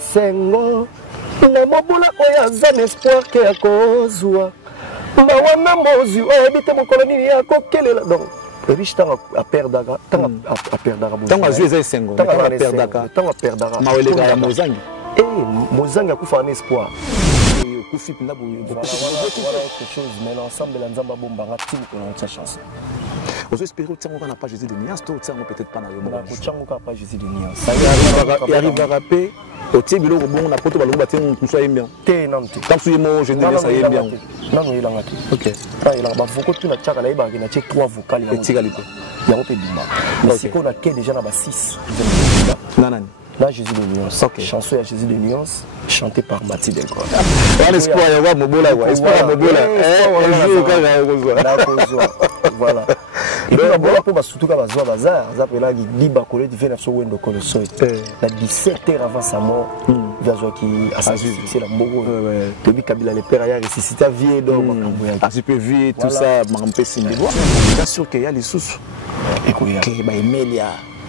esengo na mobula oya zan espoir ke akozwa mawana mozi oyebite mokolo nini yakokelela donc riche tanga aperdaka tanga azwi eza esengo tanga aperdaka mawelega ya mozangi mozangi akufa na espoir okufi mpena autre chose mais l'ensemble la nzamba bombanga timi kolongo tia chanson ozo espérer otiango kaka na pas Jésus de Niance to otiango peut-être pas na yo moko otiango kaka pas Jésus de Niance arrivera pe otie biloko bongo na poto balongo batie musu ayembi te nanu te tant que mo Jésus de Niance ayembi nanu yelanga te ok yelanga bavoko tuna tiaka nayebaka na tie 3 vocales etikali pe yango mpe bima sikoyo na ke déjà na ba 6 nanani là Jésus de Nuance, chanson à Jésus de Nuance, chantée par Mathilde Delcor. L'espoir y avoir Mobola, espoir Mobola. Un jour voilà. Et puis on pour surtout quand bazar bazar, ça peut là liba collé du fait sur Wendo Colosso. La 17h avant sa mort, Vazo qui assassiné c'est la mort. Depuis Kabila le père a ressuscité vie donc a super vie tout ça m'empêche de voir. Bien sûr qu'il y a les sous. Et bah Emelia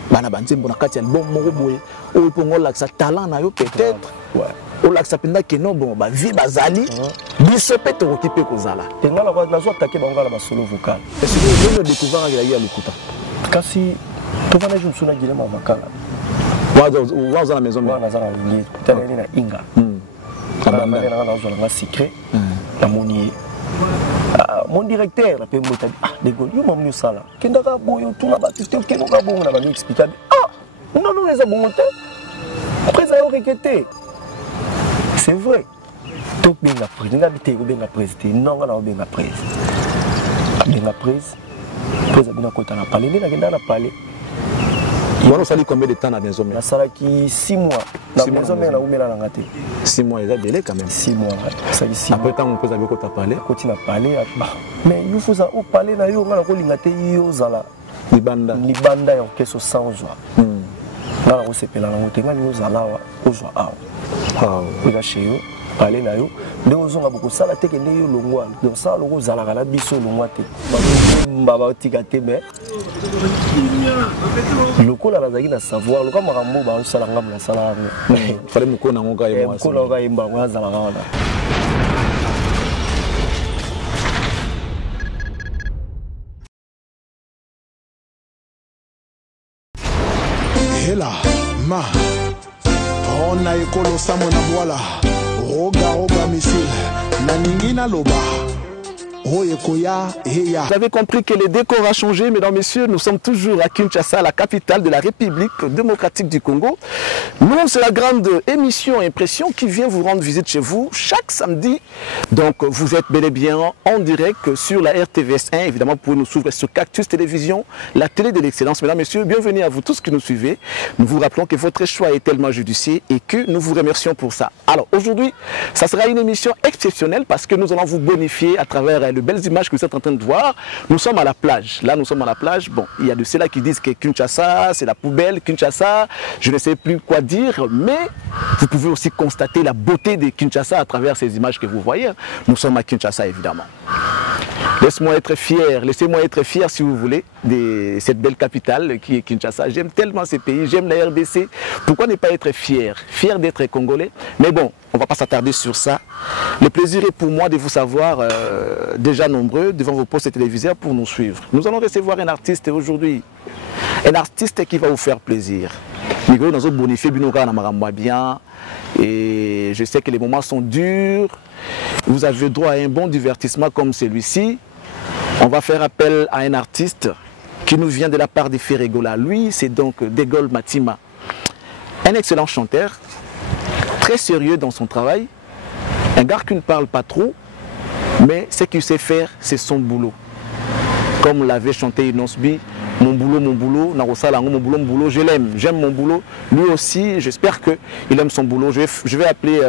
bana banzembo na kati ya album moko boye o pongo laksa talent na yo peut-être o laksa penda ke no bon ba vie bazali biso peut okipe kozala tenga la na zo attaquer bango na ba solo vocal est-ce que je découvert ya lukuta kasi to vana je msuna gile ma makala waza na maison na za na lié tani na inga kabanda na zo na secret na moni mon directeur la paix mota de Gaulle yo mamnu sala kendaka boyo tuna batite kenoka bongo na ba expliquer non non les abongote après ça requêté c'est vrai tout bien la président habité ou bien la président non on a bien la président bien côté na parler na kenda na parler Voilà, ça dit combien de temps à la maison? Ça dit 6 mois. La maison, elle a ouvert la ngate. 6 mois, il a délai quand même. 6 mois. Ça dit 6 mois. Après, tant qu'on peut avoir parlé. Continue à parler. Mais il faut parler na yo, on a ngate yo zala. Libanda. Libanda ya keso sans joie. Na la osepela na ngotenga yo zala wa ozwa awa. Ah, oui chez yo. Parler na yo nde ozonga boko sala teke nde yo longwa donc ça longo zala kala biso longwa te baba tika te mais lokola bazaki na savoir lokola makambo ba osala ngam na sala fallait mukona ngoka ye moi mukona ngoka imba ngwa zala kana hela ma on a ekolo samona voilà roga roga missile na ningina loba. Vous avez compris que le décor a changé, mesdames et messieurs. Nous sommes toujours à Kinshasa, la capitale de la République démocratique du Congo. Nous, c'est la grande émission Impression qui vient vous rendre visite chez vous chaque samedi. Donc, vous êtes bel et bien en direct sur la RTVS1. Évidemment, vous pouvez nous suivre sur Cactus Télévision, la télé de l'excellence. Mesdames et messieurs, bienvenue à vous tous qui nous suivez. Nous vous rappelons que votre choix est tellement judicieux et que nous vous remercions pour ça. Alors, aujourd'hui, ça sera une émission exceptionnelle parce que nous allons vous bonifier à travers de belles images que vous êtes en train de voir. Nous sommes à la plage. Là, nous sommes à la plage. Bon, il y a de ceux-là qui disent que Kinshasa, c'est la poubelle. Kinshasa, je ne sais plus quoi dire, mais vous pouvez aussi constater la beauté de Kinshasa à travers ces images que vous voyez. Nous sommes à Kinshasa, évidemment. Laissez-moi être fier, si vous voulez, de cette belle capitale qui est Kinshasa. J'aime tellement ces pays, j'aime la RDC. Pourquoi ne pas être fier? Fier d'être congolais. Mais bon, on ne va pas s'attarder sur ça. Le plaisir est pour moi de vous savoir déjà nombreux devant vos postes téléviseurs pour nous suivre. Nous allons recevoir un artiste aujourd'hui. Un artiste qui va vous faire plaisir. Nous allons bonifier bien. Et je sais que les moments sont durs. Vous avez droit à un bon divertissement comme celui-ci. On va faire appel à un artiste qui nous vient de la part de Ferregola. Lui, c'est donc Degol Matima. Un excellent chanteur, très sérieux dans son travail. Un gars qui ne parle pas trop, mais ce qu'il sait faire, c'est son boulot. Comme l'avait chanté Inosbi, mon boulot, mon boulot, je l'aime, j'aime mon boulot. Lui aussi, j'espère qu'il aime son boulot. Je vais appeler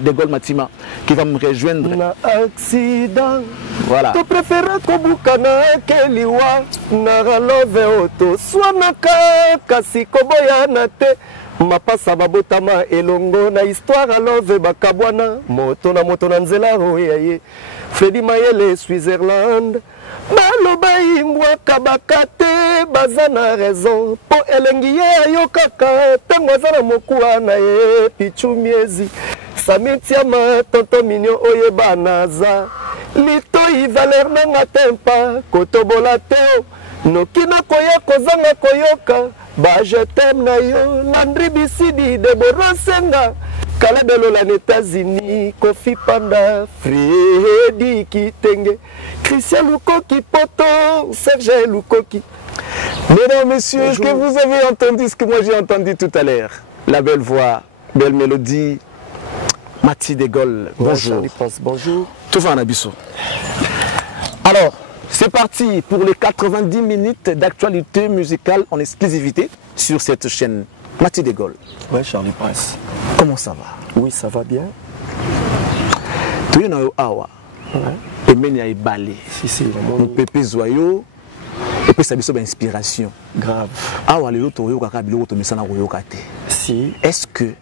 Degol Matima, qui va me rejoindre. Na accident, voilà. Tu préfères Kobukana Keliwa, Naralove Oto, Swanaka, Kasikoboya Nate. Mapasa babotama elongo na histoire alove bakabwana moto na nzela oyaye Freddy Mayele Switzerland baloba imbwaka bakate baza na raison po elengi ye ayokaka ntango aza na mokuwa na ye pichu miezi samitiama tonto minio oyeba naza litoi valer nanga tempa kotobola teo noki nakoya kozanga koyoka ba je t'aime na yo Landry Bisidi Deborah Senga Kalabelola les États-Unis Kofi Panda Freddy Kitenge Christian Lukoki Poto Serge Lukoki. Mesdames, messieurs, est-ce que vous avez entendu ce que moi j'ai entendu tout à l'heure? La belle voix, belle mélodie. Mathie De Gaulle, bonjour. Bonjour. Tout va en abisso. Alors, c'est parti pour les 90 minutes d'actualité musicale en exclusivité sur cette chaîne. Mathie De Gaulle. Oui, Charlie Prince. Comment ça va? Oui, ça va bien. Tu es dans le Awa. Et Menia est balé. Si, mon pépé Zoyo. Et puis ça a une inspiration. Grave. Awa, les autres, si. Est-ce que,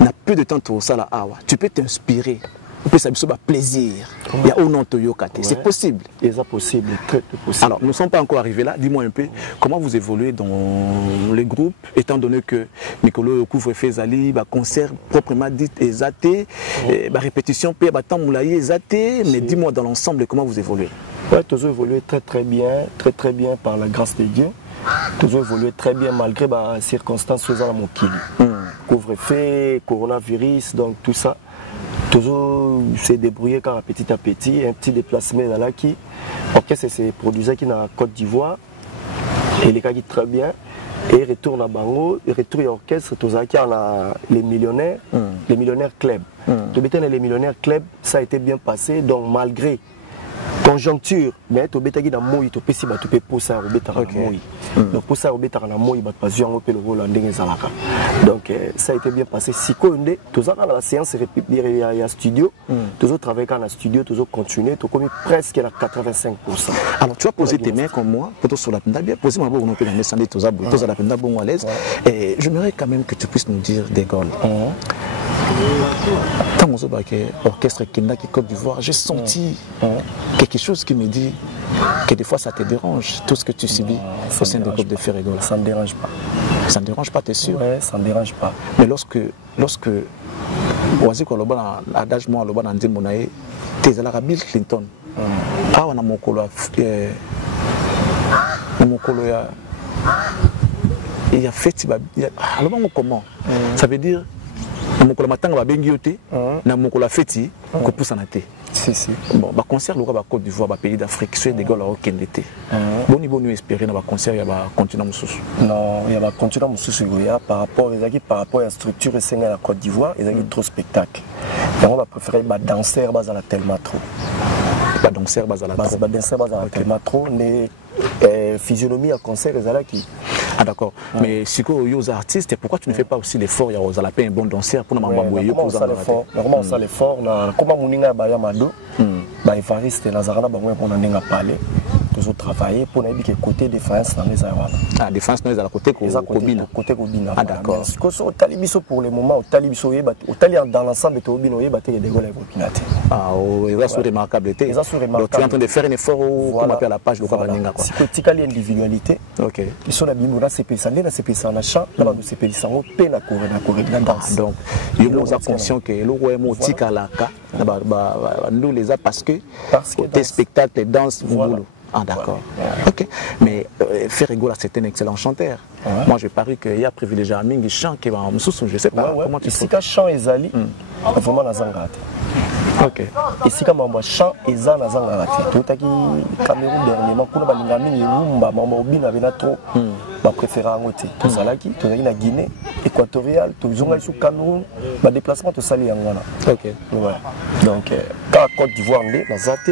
n'a peu de temps pour ça là, Awa, tu peux t'inspirer? Et puis ça a plaisir. Il y a un nom Toyokate. C'est possible. C'est possible, très possible. Alors, nous ne sommes pas encore arrivés là. Dis-moi un peu, comment vous évoluez dans les groupes, étant donné que Nicolo Couvre-Feu Zali, concert proprement dit exaté, répétition, tant moulaye exaté, mais dis-moi dans l'ensemble, comment vous évoluez? Oui, toujours évolué très bien par la grâce de Dieu. Toujours évolué très bien malgré les circonstances à mon kili. Couvre-feu, coronavirus, donc tout ça. Toujours s'est débrouillé petit à petit, un petit déplacement dans la qui. L'orchestre s'est produit qui dans la Côte d'Ivoire. Et les gars qui très bien. Et retourne à Bango, retour à l'orchestre, tout ça qui a les millionnaires club. Les millionnaires club, ça a été bien passé, donc malgré conjoncture, mais tu as dans moi, tu peux si tu peux pousser à donc pour ça, on est en moi, il va pas jouer un peu le rôle en Zalaka. Donc ça a été bien passé. Si on est toujours dans la séance il y a studio, toujours travailler dans le studio, toujours continuer, tu commis presque à 85%. Alors tu vas poser tes mains comme moi, plutôt sur la penda, bien poser ma boue, on peut la mettre sans tous à la penda bon à l'aise. Et j'aimerais quand même que tu puisses nous dire De Gaulle. Tant que l'orchestre Kenda qui Côte d'Ivoire, j'ai senti quelque chose qui me dit que des fois ça te dérange, tout ce que tu subis au sein de groupe de Ferregola. Ça ne me dérange pas. Ça ne dérange pas, t'es sûr? Oui, ça ne me dérange pas. Mais lorsque Oazi Koloba adage moi Loba Nandi Monae, t'es à Bill Clinton. Ah, on a mon colo il y a fait alors comment? Ça veut dire mon colo matanga va bengiote, na mon colo feti, ko poussa na te. Si. Bon, bah concert le Côte d'Ivoire, bah pays d'Afrique, c'est des gars là au Kennedy. Bon niveau nous espérer dans concert, il y a un continent moussous. Non, il y a un continent moussous par rapport à la structure et la Côte d'Ivoire, il y a trop de spectacles. Donc on va préférer danser à la tellement trop. Pas danser à la tellement trop, mais physionomie à concert et qui. Ah d'accord. Mais si tu es aux artistes, pourquoi tu ne fais pas aussi l'effort? Il y a aux Alapins un bon danseur pour nous m'embrouiller pour nous l'effort. Normalement, ça l'effort. Comment on y a bayamado, Evariste Nazarana bangoye pour nous parler. Toujours travailler pour nous dire que côté défense dans les aéroports. Ah défense dans les côté Kobina. Côté Kobina. Ah d'accord. Parce que au Talibiso pour le moment, au Talibiso au Tali dans l'ensemble de Obino y battre des goals avec Ah ils sont remarquables. Donc tu es en train de faire un effort comme appelle la page de Kabaninga quoi. Psychotique individualité. OK. Ils sont la bimbo là c'est ça là c'est ça en achat là nous c'est ça au pe la Corée la danse. Donc ils sont conscients que le roi motika la ka nous les a parce que tes spectacles danse boulot. Ah d'accord. Ok. Mais Ferregola c'est un excellent chanteur. Moi je parie qu'il y a privilégié Aming qui chante qui va en sous je sais pas comment tu sais. Ici quand chant Ezali vraiment la zangate. Ok. Ici quand on chant Ezali la zangate. Tout à qui Cameroun dernièrement quand on va l'ingami Lumba maman Obina avait trop ma préférée en côté. Tout ça là qui tout ça na Guinée équatoriale tout zonga sous Cameroun ma déplacement tout ça là. Ok. Ouais. Donc quand Côte d'Ivoire la zate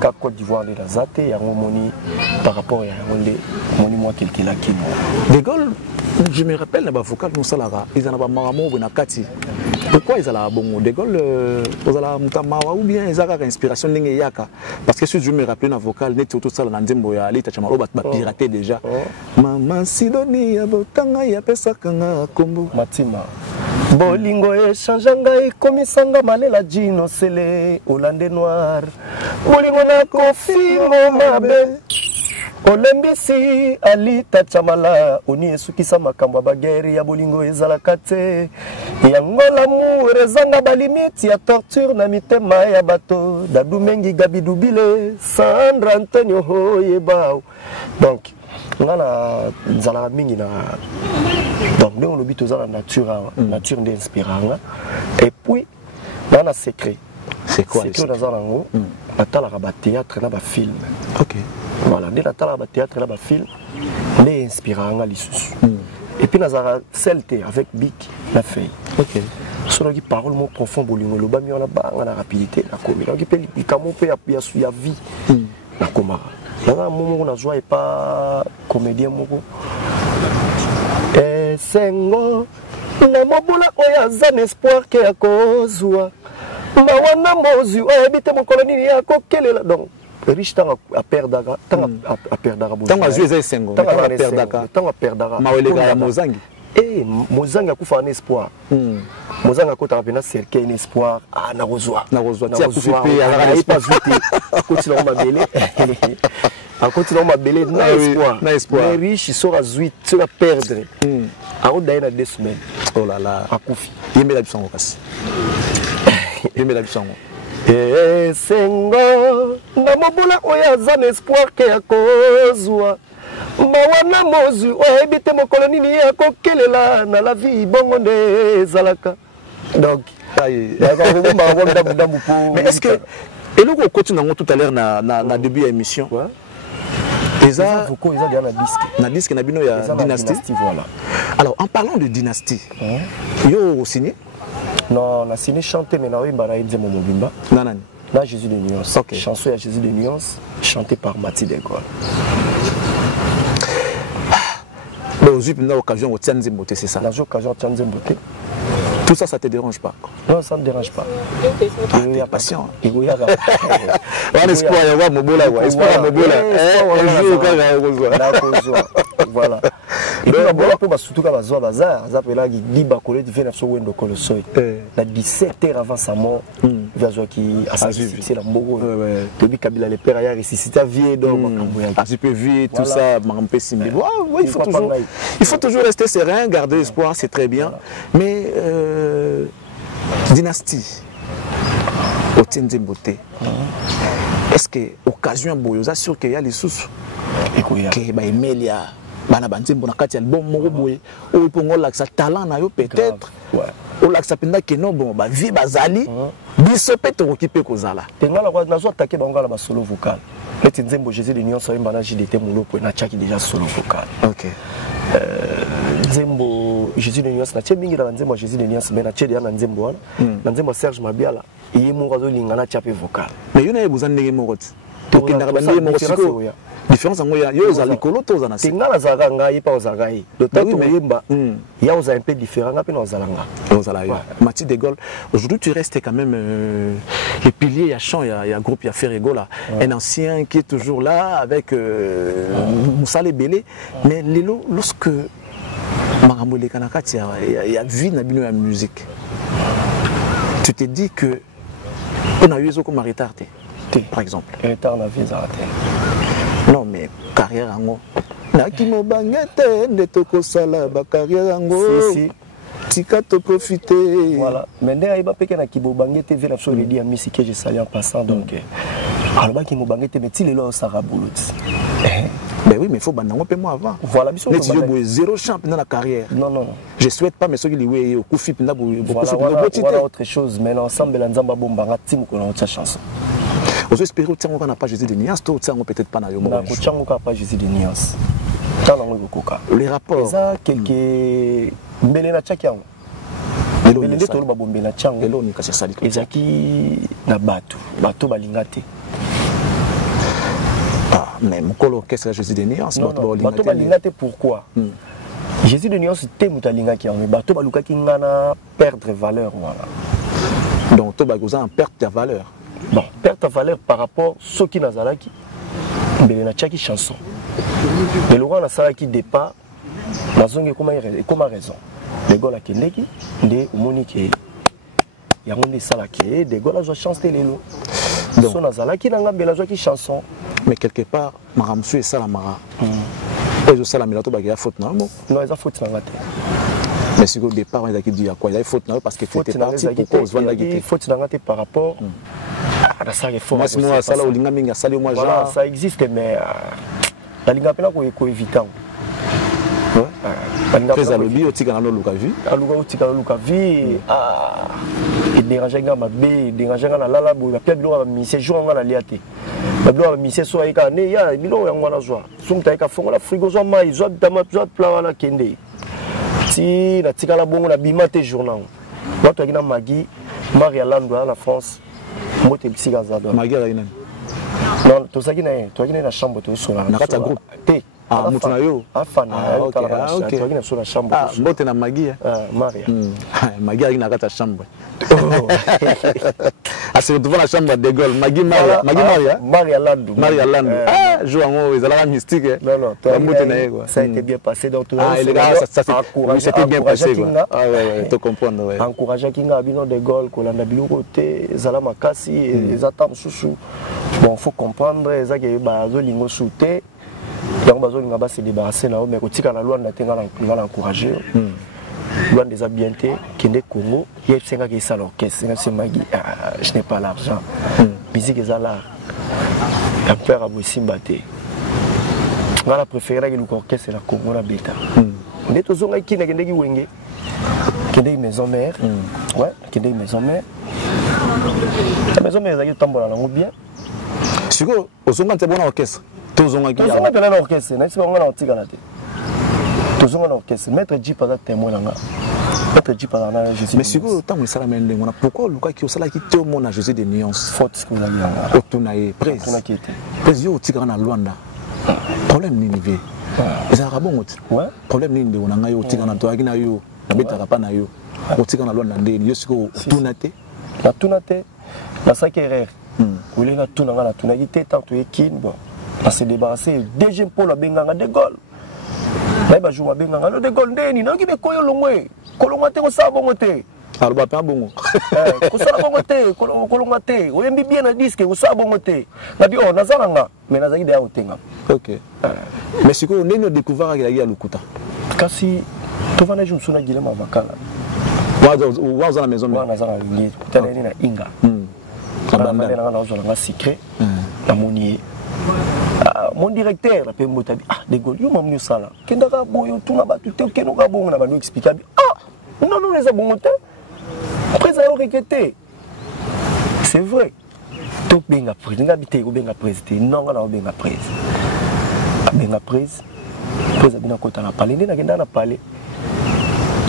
Quand Côte d'Ivoire est la Zate, il y a un moni par rapport à moni moi quelqu'un là qui De Gaulle, je me rappelle les avocats nous salara, ils en ont pas maramo benakati. Pourquoi ils ont bon De Gaulle ils ont mutamawa ou bien ils ont inspiration lingue yaka parce que si je me rappelle un vocal net tout ça na ndembo ya lita chama oba pirater déjà. Maman Sidonie abotanga ya pesa kanga kombo. Matima. bolingo echangea ngai komisanga malela jino sele olande noir bolingo nakofingo mabe olembisi alita chamala oni esukisa makambo ya bageri ya bolingo ezalaka te yango lamour ezanga balimiti ya torture na mitema ya bato dadu mengi gabidubile Sandra Antonio Hoyebao. Donc ngana nzala mingi na donc nous le but la nature nature d'inspirant et puis dans un secret. C'est quoi le secret dans un atala ba théâtre na ba film. OK. Voilà, dès la tala ba théâtre na ba film les inspirant lisusu. Et puis nazara celte avec Big la feuille. OK. Sur qui parole mot profond bolingo lo ba mi ona ba na rapidité na komi. Donc pe likamo pe ya vie. Na koma. Là moment na joie et pas comédien moko. Sengo na mobula oya zan espoir ke akozwa mawana mozu oyebite mokolo nini akokelela donc riche tanga a perdaka tanga a perdaka bozu tanga zueza sengo tanga perdaka tanga perdaka mawelega ya mozangi mozangi akufa na espoir mozangi akotaka pena cercle na espoir na kozwa tia kufipe ala na pas vite akoti na mabele a continué à bêler na espoir mais riche sera zuit sera perdre a odaina 2 semaines oh là là akufi yemela bisongo kasi yemela bisongo sengo na mobula oya zan espoir ke akozwa mawana mozu oyebite mokolo nini akokelela na la vie bongo nde ezalaka donc mais est-ce que eloko continue tout à l'heure na début de l'émission Déjà, na disque na bino ya dynastie. Voilà. Alors, en parlant de dynastie, yo signé? Non, on a signé chanté, mais on a eu Nzembo Mobimba. Nanani. Là, Jésus de Nuance. Okay. Chanson à Jésus de Nuance, chantée par Mathilde Egol. Mais aujourd'hui, on a l'occasion de Nzembo, c'est ça? On a l'occasion de Nzembo. Tout ça, ça ne te dérange pas? Non, ça ne me dérange pas. Il y a patient. Il y a un espoir, il y a un mobola. Espoir, voilà. Et puis, pour surtout quand on a bazar, on a dit que 17 heures avant sa mort, il y a qui a ressuscité la mort. Depuis Kabila, le père a ressuscité la vie. Tu peux vivre tout ça, il faut toujours rester serein, garder espoir, c'est très bien. Mais dynastie, au Nzembote, est-ce que occasion boyo za sûr qu'il y a les sous que ba Emelia bana banzembo na kati album moko boye o pongo laksa talent na yo peut-être o laksa penda que non bon ba vie bazali biso pe to okipe kozala tengala kwa nazo attaquer bango la solo vocal le Nzembo Jésus de Nuance imba na JDT muloko na chaki déjà solo vocal. OK. Nzembo Jésus de Nuance na tchemingi na Nzembo Jésus de Nuance mais na tchedi na Nzembo wana na Nzembo Serge Mabiala iye mo razo lingana tchape vocal mais yona ebuzan ndenge moko ti to kendaka bande moko siko différence ngo ya yo za likolo to za na se ngala za nga yipa ozaga yi le temps to yemba ya oza un peu différent ngapi na ozalanga ozala yo Mathilde Egol aujourd'hui tu restes quand même le pilier ya chant ya groupe ya Ferregola un ancien qui est toujours là avec Moussa Lebele mais lelo lorsque makambo le kanakati ya vie na bino ya musique tu te dis que on a eu comme retard par exemple retard na vie za non mais carrière ango naki mobangete ndetoko sala ba carrière ango si tika to profiter voilà mais ndé aiba peke na kibobangete vient sur le dia musique que je salue en passant donc alors ba ki mobangete mais ti lelo sara boulout ben oui mais il faut banango pe moi avant voilà biso mais tu veux zéro champ dans la carrière non je souhaite pas mais ceux qui lié au kufi pina voilà autre chose mais l'ensemble la nzamba bombanga timu ko na chanson. Vous espérez que vous n'avez pas Jésus de Nuance, peut-être pas dans le monde. Vous n'avez pas Jésus de Nuance. Les rapports. Ça, quelques. Mbele na tchakiang. Mbele de tolo babombe na tchang. Elo ni kasi sali. Ezaki na bato balingate. Ah, mais mokolo qu'est-ce que Jésus de Nuance? Bato balingate pourquoi? Jésus de Nuance te mutalingaki mais bato balukaki ngana perdre valeur voilà. Donc to bagoza en perte de valeur. Bon, perte de valeur par rapport à ce qui n'a pas mais na tchaki chanson. Mais Laurent na sala qui départ, na zonge comment raison. De Gaulle a Kendeki, de Monique. Il y a un sala qui De Gaulle a joué chanter les lots. Son azala qui n'a pas joué chanson. Mais quelque part, Maramsu et Salamara. Ils ont Salamara, il y a faute, non? Non, il y a faute. Mais si au départ, il y a qui dit à quoi il y a faute, parce que faute parti pour cause de faute par rapport à sa réforme. Moi, ça là où l'inga sali moi genre ça existe mais la linga pena ko éviter. Très à lobby au tigana no lukavi. À tigana lukavi et déranger nga mabe, déranger nga la la bo, la pia bilo ba mise jour nga na liate. La bilo ba mise so eka ne ya bilo ya ngwana zwa. Sumta eka fongo la frigo zo mai zo dama zo pla na kende. Si la tika la bongo la bimate journal. Moi tu as Magui, Maria Landwa la France. Moi tu es psy gazado. Magui la ina. Non, tu as la chambre tu sur la. Na kata groupe. T. Ah, mutuna yo. Afana. OK. Tu as sur la chambre. Ah, mbote na Magui. Maria. Magui na kata chambre. Ah, c'est devant la chambre de Gaulle. Magui Maria. Magui Maria. Maria Landou. Maria Landou. Ah, joue en haut, ils allaient mystique. Non, ça a été bien passé dans tout le monde. Ah, les gars, ça c'était bien passé. Ah ouais, tu comprends. Encourager Kinga Abino de Gaulle, Kolanda Bilokote, Zala Makasi, les attentes sous. Bon, il faut comprendre, ça que Bazo Lingo Souté, et on Bazo Linga se débarrasser là, mais quand on a loi, on va l'encourager. Loin des habiletés, qui est Congo, il y a 5 ans qui sont à l'orchestre, c'est Magui, je n'ai pas l'argent. Musique est à l'art. La peur a aussi battu. On a préféré que l'orchestre c'est la Congo, la bêta. On est tous les qui n'ont pas wenge, qui est maison mère, ouais, qui est maison mère. La maison mère, elle est tambour là, bien. Si vous avez un bon orchestre, tous ont un orchestre, vous avez un orchestre, vous avez un orchestre. Tous ont un orchestre. Maître J pas témoin là. Maître J pas là. Mais si vous tant ça la même langue, pourquoi Lucas qui osala qui tout le monde a Jésus des nuances. Faute que vous avez. Otunaye presse. Presse yo tigara na Luanda. Problème ni nivé. Les arabons ouais. Problème ni ndé onanga yo tigara na to akina yo. Na betaka pa na yo. O tigara na Luanda ndé yo siko tunate. La tunate. La sakerer. Ou les na tunanga la tunagité tant to ekin bon. Parce que débarrasser deuxième pour la benganga de Gaulle. Ba jour benganga de Gaulle ndeni na kibe koyo longwe. Kolonga te ko sa bongo te. Alba pa bongo. Ko sa bongo te, kolonga te. O yembi bien na disque ko sa bongo te. Na bi o nazalanga, mais nazaki de autenga. OK. Mais siko ndeni o découvert que ya lukuta. Kasi to vana ju suna gile ma makala. Wa za na maison mais nazala ngi tele na inga. Kabanda na na zo na secret. Na moni mon directeur la pembo tabi De Gaulle yo mamnu sala kendaka boyo tuna batu te kenoka bongo na ba nous expliquer non les abongote après ça requêté c'est vrai to benga président habité ko benga président non na benga président benga président bina kota na parler na kenda na parler.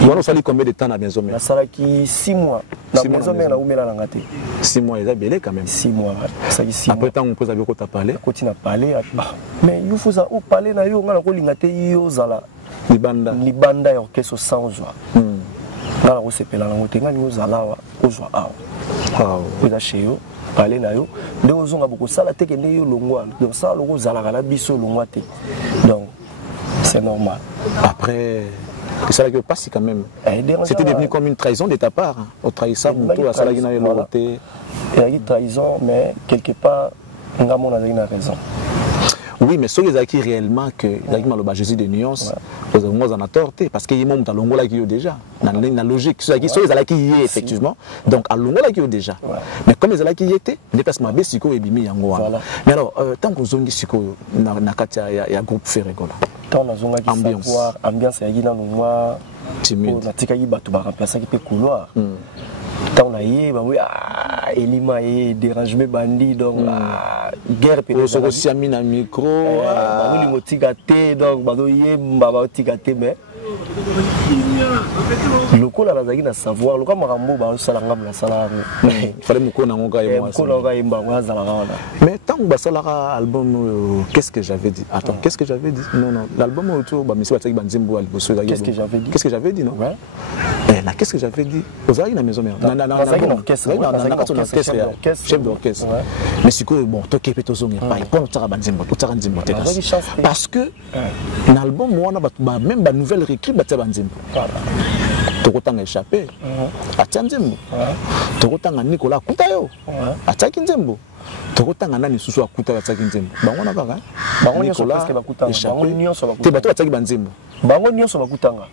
On a fallu combien de temps à la maison mère? Ça qui 6 mois. La maison mère na umela na ngate. 6 mois, il a belé quand même. 6 mois. Ça qui 6 mois. Après tant on pose avec quoi parler. Continue à parler. Mais il faut ça parler na yo ngana ko lingate yo zala. Libanda yo keso sans joie. Ngana ko sepela na ngote ngani yo zala wa ozwa awa. Wow. Oza chez yo parler na yo. De ozonga boko sala te kende yo longwa. Donc ça logo zala kana biso longwa te. Donc c'est normal. Après ça là que passe quand même. C'était devenu comme une trahison de ta part. Au trahissant moto la salle qui n'a pas été. Il y a eu trahison mais quelque part on a raison. Oui, mais ceux qui réellement que le Jésus de nuances, moi en a torté parce qu'il y a monde dans l'ongola qui est déjà dans la logique ceux qui qui y est effectivement. Donc à l'ongola qui est déjà. Mais comme les qui y étaient, déplacement besiko et bimi yango. Mais alors tant qu'on zongi siko na katia ya groupe Ferregola. Tant on a zongi savoir ambiance ya gina noir timide. Na tika yi batu ba remplacer qui peut couloir. Tant on a yé bah oui Elima et dérangement bandit donc guerre peut se aussi a mis na micro bah oui motigaté donc bah yé baba motigaté mais le coup là la na savoir le comme rambo ba salanga la sala il fallait me connaître ngoka et moi mais tant que basalara album qu'est-ce que j'avais dit attends qu'est-ce que j'avais dit non l'album autour bah monsieur Bataki Banzimbo alboso qu'est-ce que j'avais dit non là qu'est-ce que j'avais dit aux aïe na maison mère chef d'orchestre mais c'est que bon toi qui peut tozonga pas pour tara Banzimbo tara Banzimbo parce que l'album moi on a même ba nouvelle réécrit batia Banzimbo tokotanga échappé atia nzembo tokotanga Nicolas Kutayo atiaki nzembo tokotanga nani susu akuta atiaki nzembo bango na kaka bango nyonso presque bakutanga bango nyonso bakutanga te bato atiaki banzembo bango nyonso bakutanga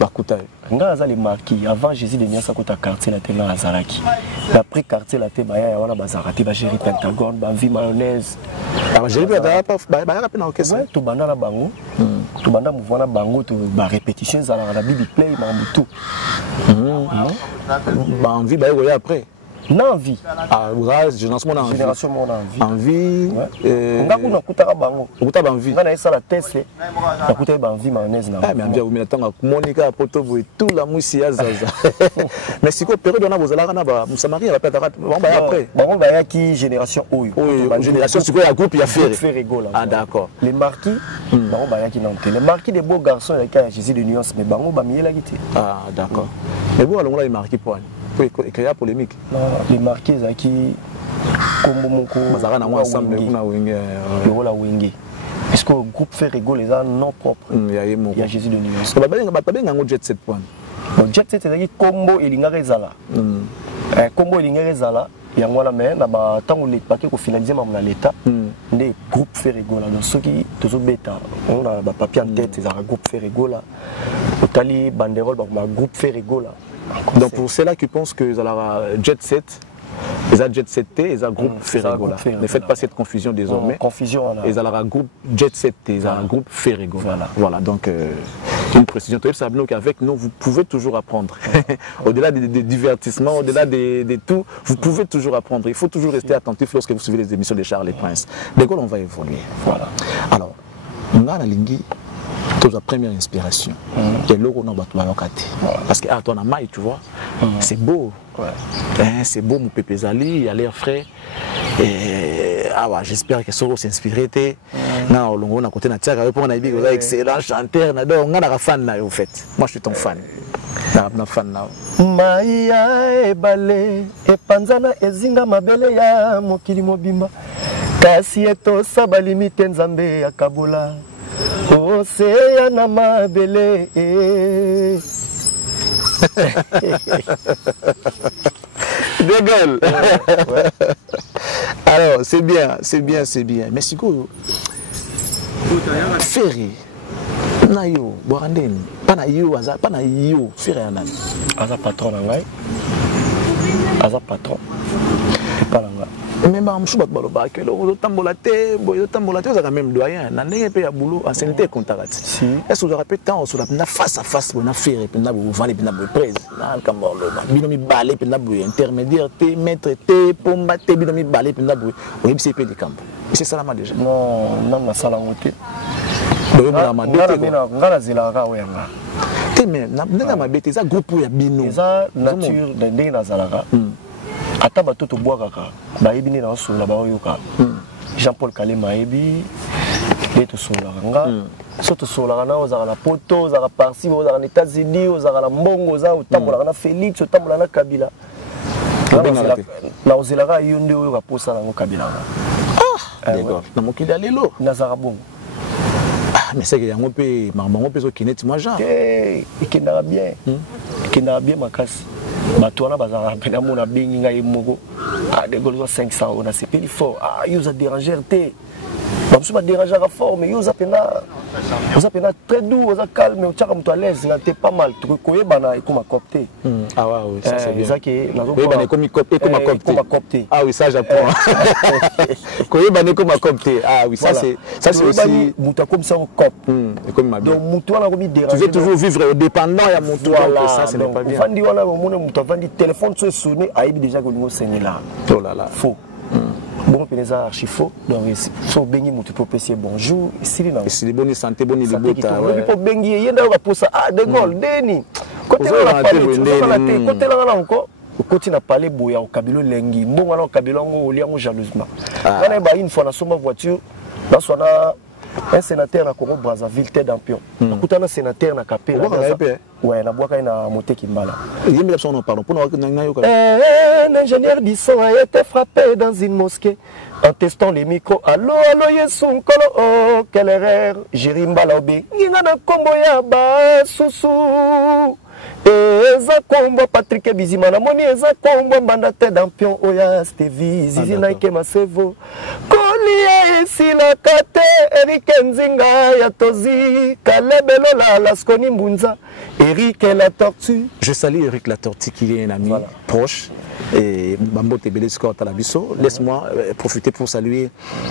bakuta nga aza le marquis avant Jésus de Niassa kota quartier la te nga azalaki d'après quartier la te baya wana bazalaka te bagéri Pentagone bavi mayonnaise bagéri bayaka mpe na okesa tobanda na bango tobanda mouvement na bango barépétition ezalaka na bibi play makambo tout baenvie bayekoya après na envie génération mona envie nga kuna kutaka bango okuta banvie nga na esala test nakutaki banvie mayonnaise na mais envie akumina ntango monika poto boye tout la mwisi ya zaza mais sikoyo période wana bozalaka na bamusamari ya bapetaka bango baya après bango bayaki génération oyo génération sikoyo ya groupe ya Ferregola ah d'accord les marquis bango bayaki na te les marquis des beaux garçons yaki ya Jésus de Nuance mais bango bamiyelaki te ah d'accord mais bo alongola les marquis poani pour créer la polémique. Non, les marqués qui comme moko bazara na ensemble kuna wenge la wenge. Est-ce que le groupe fait rigoler les non propre? Il y a Jésus de Nuance. Babenga ngo jet set point. Jet set c'est combo elinga ezala. Combo elinga ezala yango wana mais na ba tango le paquet ko finaliser même na l'état. Ndé groupe fait rigoler donc ceux qui toujours bêta on a ba papier en tête c'est un groupe fait rigoler. Otali banderole ba groupe fait rigoler. Donc pour ceux-là qui pensent que Jet Set, ils ont Jet Set T, ils ont groupe Ferregola. Ne faites pas cette confusion désormais. Ils ont un groupe Jet Set T, ils ont un groupe Ferregola. Voilà, donc une précision. Avec nous, vous pouvez toujours apprendre. Au-delà des divertissements, au-delà de tout, vous pouvez toujours apprendre. Il faut toujours rester attentif lorsque vous suivez les émissions de Charles et Prince. De quoi on va évoluer. Voilà. Alors, on a la ligne. La première inspiration et l'eau parce que toi na maille tu vois c'est beau c'est beau mon pépé Zali il a l'air frais et j'espère que ça va s'inspirer na longo na côté na tiaka pour na bigo excellent chanteur na donc nga fan na au fait moi je suis ton fan na fan na maia ebale epanzana ezinga mabele ya mokili mobimba kasi eto sabali nzambe akabola Océana mabele. Dégueule. Alors, c'est bien. Mais c'est quoi? Ferry. Nayo, Boarandeni. Pana yo, Ferry anan. Aza patron nangai. Aza patron. Pas nangai. Même si je suis même doyen, je boulot ancienneté contact. Est-ce que vous avez temps sur la face à face pour faire et pour vendre pour presse binomi balé pour intermédiaire té maître té pomba té binomi balé pour oui c'est peu de camp. C'est ça là déjà. Non, na sala ngoté. Ngala zelaka wenga. Té mais na mabete za groupe ya bino. Eza nature de ndenge na zalaka. Ata bato to boakaka bayebi ni na sola ba oyoka Jean-Paul Kalema yebi beto sola nga soto sola na ozaka na poto ozaka parsi ozaka na États-Unis ozaka na mbongo za utambola na Félix utambola na Kabila na ozelaka yonde oyo baposa nango Kabila d'accord na mokili alelo na zaka bongo mais c'est que yango pe mamango pe so kineti moi genre ikendaka bien makasi bato wana bazala pena mona bengi ngai moko de golo 500 on a sepeli fort usa déranger te bamusu ba déranger fort mais usa pena très doux usa calme o tchaka muto à l'aise na te pas mal to koyebana ekoma copter ah oui ça c'est bien ça que nazo koyebana ekoma copter ah oui ça j'apprends koyebana ekoma copter ah oui ça c'est aussi muto comme ça on cop comme ma bien donc muto wana komi déranger tu veux toujours vivre dépendant ya muto donc ça ce n'est pas bien fandi wana mona muto vandi téléphone so sonné ayebi déjà ko lingo sengela oh là là faux bon peneza archi faux donc so bengi mutu pour pécier bonjour ici na ici bonne santé bonne libota ouais pour bengi yenda ko posa de gol deni côté la parler côté là encore côté na parler boya au kabilo lengi mbonga na kabilo ngo oliango jalousement kana ba une fois na soma voiture na sona un sénateur na Congo Brazzaville tête d'ampion kutana sénateur na Kapé ouais na boaka na moté kimbala yimbe son on parle pour na yoka un ingénieur du son a été frappé dans une mosquée en testant les micros allô Yesu nkolo oh quelle erreur Jérimba Laobé nginga na kombo ya basusu eza kombo Patrick Bizima na moni eza kombo mbanda te dampion oya Stevie Zizi Naike Masevo kolia esila kate Eric Nzinga ya Tozi Kalebelo la Laskoni Mbunza Eric la Tortue. Je salue Eric la Tortue qui est un ami proche. Et Bambo Tebele Scott à la Bisso. Laisse-moi profiter pour saluer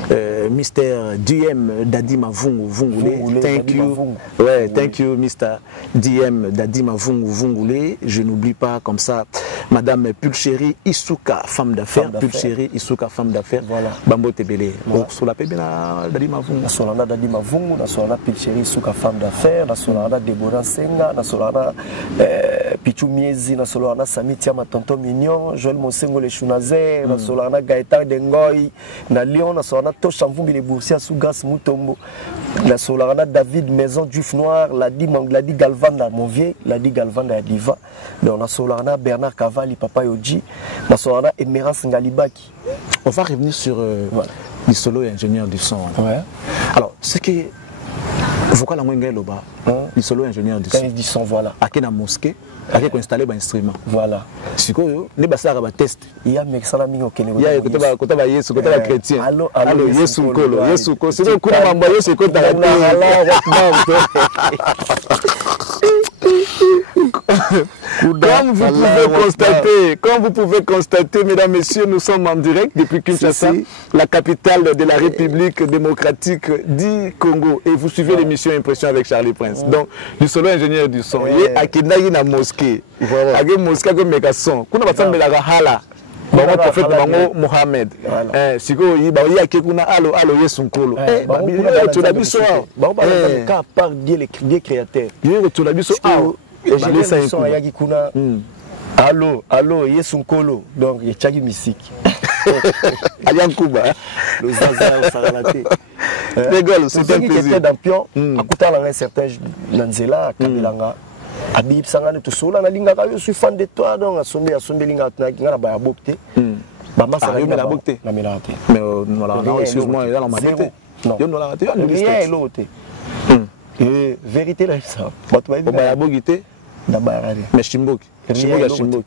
Mr. DM Dadima Vungule. Thank you. Ouais, thank you Mr. DM Dadima Vungule. Je n'oublie pas comme ça Madame Pulchéri Isuka, femme d'affaires. Pulchéri Isuka, femme d'affaires. Voilà. Bambo Tebele. Sur la Pébina Dadima Vungu. Nasolana Dadima Vungu, Nasolana Pulchéri Isuka, femme d'affaires. Nasolana Deborah Senga, Nasolana Pichu Miezi, Nasolana Samitia Matonto Mignon. Joël Monsengo les Chounazer, na solana Gaëtan Dengoy, na Lyon, na solana Toshamvumbi les Boursiers Sougas Moutombo, na solana David Maison Duf Noir, la dit Galvan na Monvier, la dit Galvan na Diva, na solana Bernard Cavalli, Papa Yoji, na solana Emerance Ngalibaki. On va revenir sur l'Isolo et ingénieur du son. Ouais. Alors, ce qui est. Pourquoi la moindre loba l'Isolo ingénieur du son. Du son, voilà. À quelle mosquée à quel installer un instrument. Voilà. Si vous ne pas ça test. Il y a mec ça la mingo kene. Il y a côté ba Yesu, côté ba chrétien. Allo Yesu Nkolo, Yesu Nkolo. C'est quoi la mambo Yesu Nkolo ta Comme vous pouvez constater, mesdames, messieurs, nous sommes en direct depuis Kinshasa, la capitale de la République démocratique du Congo. Et vous suivez l'émission Impression avec Charlie Prince. Donc, du solo ingénieur du son. Il y a Akindagi na mosquée. Il y a mosquée comme Megason. Kuna batamba la hala. Bango prophète bango Mohamed. Siko yi ba yi akekuna alo Yesu Nkolo. Tu l'as vu ça. Bango ba le cas par Dieu les créateurs. Tu l'as vu ça. Et j'ai vu ça yaki kuna. Allo Yesu Nkolo. Donc il y a une musique. Aliankuba. Le Zaza Saralate. Rigole, c'est un plaisir. Qui était d'ampion, à côté de un certain Nanzela, Kabelanga. Abib Sangane tout sola na linga ka yo suis fan de toi donc asombe linga na ba bokte. Ba masa na la bokte. Na melate. Mais voilà, excuse-moi, il y a la manette. Non. Yo no la tu rien l'autre. Et vérité là ça. Ba tu ba ba bokite na ba rare. Mais Chimboki. Chimboki.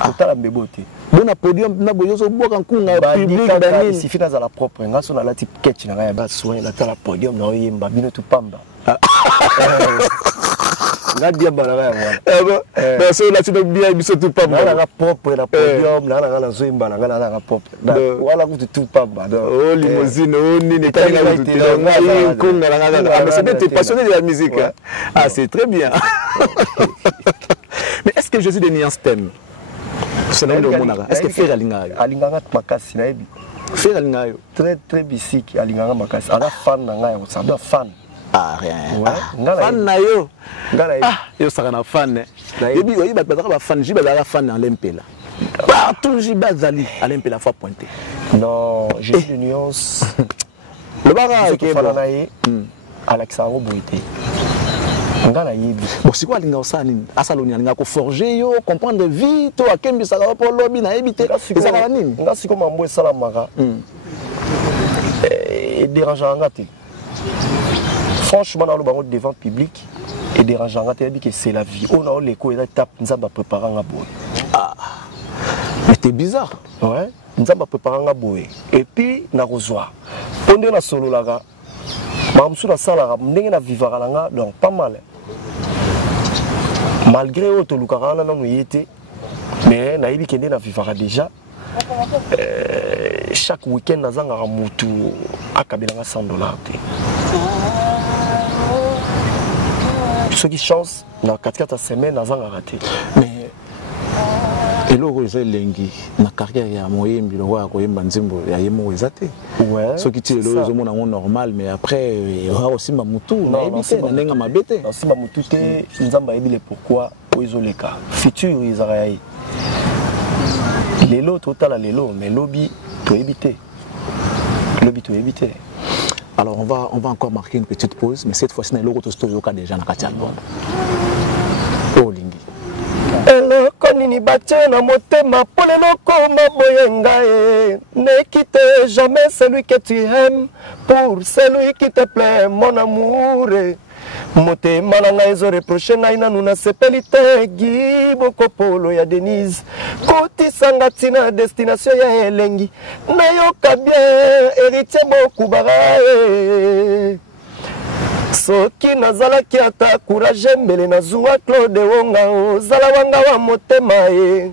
Atala mbebote. Bona podium na boyoso boka nkunga public banini. Si fina za la propre ngaso na la type catch na ya ba soin la tala podium na yemba bino tu pamba. Nadia Balaya. Mais c'est là tu dois bien biso tout pas mal. La propre la podium là la zoimba la propre. Voilà vous tout pas bas. Oh limousine oh ni ne pas tout là kunga la mais c'est passionné de la musique. Ah c'est très bien. Mais est-ce que Jésus de nuance thème? C'est là le monara. Est-ce que faire alinga? Alinga makasi na ebi. Faire alinga yo. Très bisique alinga makasi. Ala fan na ngai ça doit fan. Ah rien. Fan na yo. Ah, yo sakana fan. Yebi yo ba ba fan, jiba ba fan en lempela. Partout jiba zali, à lempela fois pointé. Non, j'ai une nuance. Le barrage qui est fanaye. Alexandre Boité. Ngala yebi. Bon c'est quoi linga osani? Asaloni linga ko forger yo, comprendre vite, to akembi saka po lobby na ebité. Ezaka nini? Ngasi ko mambo esala maka. Et dérangeant ngati. Franchement, dans le baron devant public et dérangeant, c'est la vie. On a l'écho et l'étape, nous avons préparé un boy. Ah, mais c'est bizarre. Ouais, nous avons préparé un boy. Et puis, nous avons rejoint. On est solo là, nous sommes là, nous sommes vivre là, donc pas mal. Malgré autre lucarana, nous y était, mais nous avons vivre déjà. Chaque week-end, nous avons mutu à Kabelanga $100. Ceux qui chancent dans 4 semaines, ils ont raté. Mais et là, ils ont lengi na carrière ya moyembi le roi koyemba nzimbo ya yemo ezate. Ouais. Ceux qui tirent le zomo na normal mais après il y aura aussi mamutu na ebité na nenga mabete. Non, si mamutu te nzamba ebi le pourquoi ils ont les cas. Futur ils auraient. Lelo total lelo mais lobby to éviter. Lobby to éviter. Alors on va encore marquer une petite pause, mais cette fois-ci, nous avons déjà dans le album. Oh, Lingi. eloko nini batie na motema po lelo koma boyenga e. Ne quitte jamais celui que tu aimes pour celui qui te plaît mon amour. Motema na ngai ezo reproche ngai nanu nasepeli te Giboko Polo ya Denise kotisanga tina destination ya elengi nayoka bien héritier Bokubara soki nazalaki ata courage mbele nazwa Claude Wonga ozala wanga wa motema ye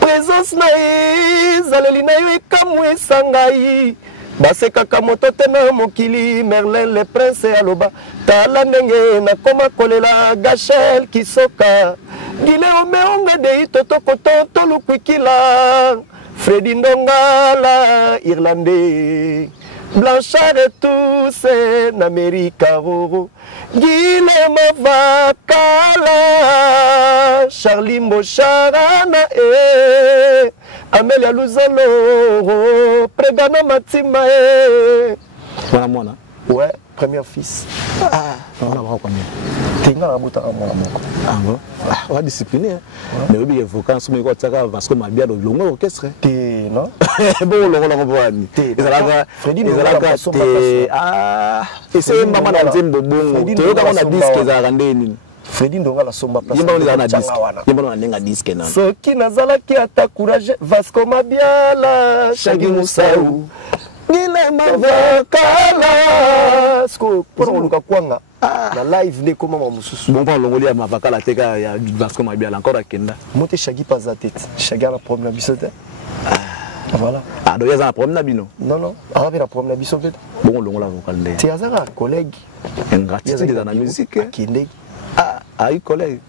présence na ye zaleli na yo ekamwisa ngai basekaka moto te na mokili Merlin le prince aloba tala ndenge nakoma kolela Gachel Kisoka Gileo meonga de itotoko tonto lukwikila Freddy Ndongala Irlandais Blanchard et tous en Amérique Roro Guilherme Vakala Charlie Mbocharana Amelia Luzalo Pregana Matima Mwana. Ouais, premier fils. On a voir combien. Tinga la buta à moi. Ah bon? On va discipliner. Mais oui, avocat, si on va faire parce que ma bien le longo orchestre. T'es non? Bon, le voir. T'es. Freddy ah, et c'est maman dans le bon. Tu vois quand on a disque za randeni. Freddy Ndonga la somba place. Yimba on a disque. Yimba on a nenga disque na. Soki nazalaki ata courage Vasco Mabiala Shagi Musau. Nile Mavakala Sko pour luka kwanga na live ne koma mususu bon pas longoli ya Mavakala teka ya Vasco Mabiala encore akenda monte Shagi pas à tête Shagi la problème bisote voilà ah donc il y a un problème nabino non avec la problème bisote bon longola vocal ndé tu as un collègue ingratitude dans la musique kinde aïe collègue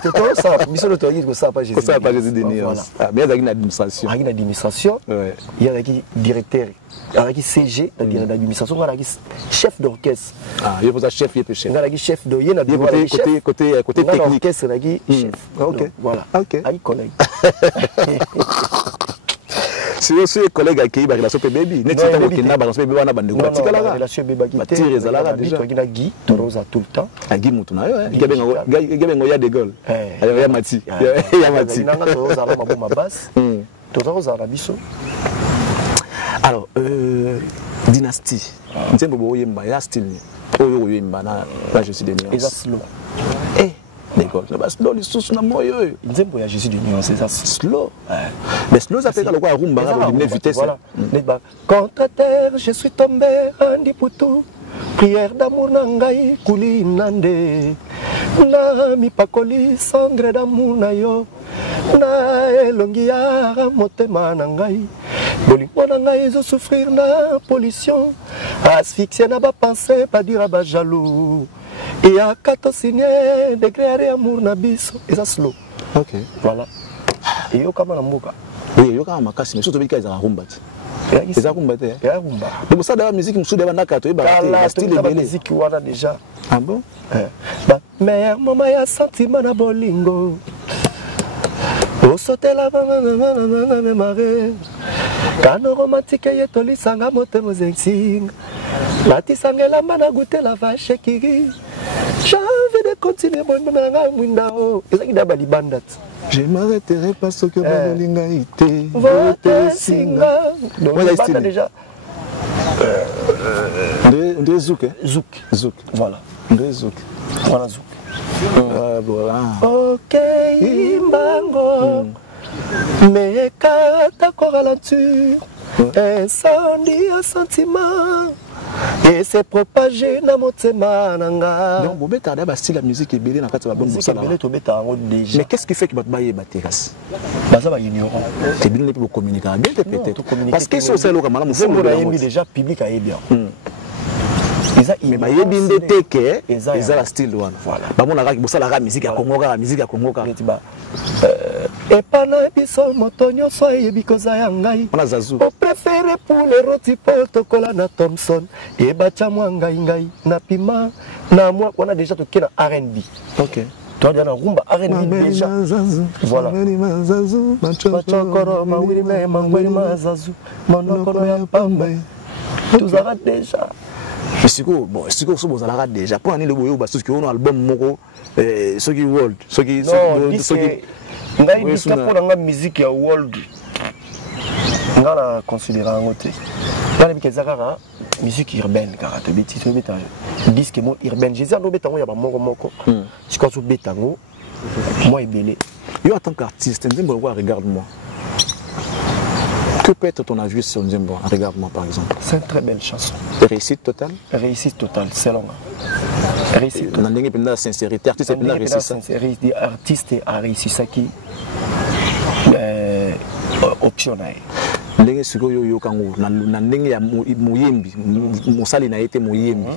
tout ça bisote to yi ko ça pas Jésus ça pas Jésus de nuance mais il y a une administration ouais il y a qui directeur avec CG c'est-à-dire l'administration il y a chef d'orchestre il y a pas chef il y a chef il y a chef de il y a côté technique c'est là qui chef OK voilà OK aïe collègue si aussi collègue accueilli ba relation baby net c'est que na ba relation baby wana bande ko tikala la relation baby qui tire ezala déjà toi qui na Guy Toroza tout le temps Guy mutu na yo gabengo ya de Gaulle ya Mati ya Mati na Toroza la maboma basse Toroza la biso. Alors dynastie nzembo bo yemba ya style oyo yemba na je suis de nuance eza slow d'accord le bas slow lisusu na moyo nzembo ya Jésus de nuance eza slow mais slow ça fait ka lokwa rumba ka limiter vitesse voilà contre terre je suis tombé andi putu prière d'amour na ngai kulinande na mi pakoli cendre d'amour na yo na elongi ya motema na ngai bolingo na ngai ezo souffrir na pollution asphyxie na ba pensée pas dire ba jaloux et à 14 signé degré amour na biso eza slow OK voilà et yo kama na mboka oui yo kama makasi mais surtout bika eza rumba eza rumba te ya rumba donc ça la musique musude ba naka to e ba style de musique wana déjà ah bon ba meilleur moment ya sentiment na bolingo o sauter la me marrer kano romantique yetoli sanga motemo zexing lati sangela mana goûter la vache kiri j'ai envie de continuer mon nanga mwinda o ezaki da balibandat je m'arrêterai parce que balinga ité vote singa donc banda déjà de zouk voilà de zouk voilà zouk voilà OK imbango mais kata ko ralentir incendie un sentiment et c'est propagé na motema nanga donc bobeta da ba style la musique ebele na kati ba bongo ça là to beta ngo déjà mais qu'est-ce qui fait que bat baye bateras baza ba ignorant te bien ne peut communiquer bien peut-être parce que si on sait le kamala mu fond déjà public a bien mais ba yebi ndete ke eza la style wana voilà ba mona ka bosala ka musique ya Congo ka et pana biso motonyo so yebi koza ya ngai on a Zazu on préfère pour les roti protocole na Thompson et bacha mwa ngai na pima na moi on a déjà to kena R&B OK toi déjà na rumba R&B déjà voilà machokoro mawiri me mangweri mazazu monokoro ya pamba tout ça déjà mais siko bon siko so bozala déjà pour ani le boyo ba so ki on album moko ceux qui world ceux qui ngai disque pour la musique ya world ngala considérer en côté ngala bikezaka musique urbaine car te biti to beta disque mo urbaine jésus no beta ya ba moko je crois so beta ngo moi belé yo en tant qu'artiste Nzembo regarde-moi. Que peut être ton avis sur Nzembo? Regarde-moi par exemple. C'est une très belle chanson. Réussite totale? Réussite totale, c'est long. Réussite totale. Nandenge penda sincérité, artiste penda réussite. Artiste a réussi ça qui optionnel. Ndenge sikoyo yo kango na ndenge ya moyembi mosali na été moyembi.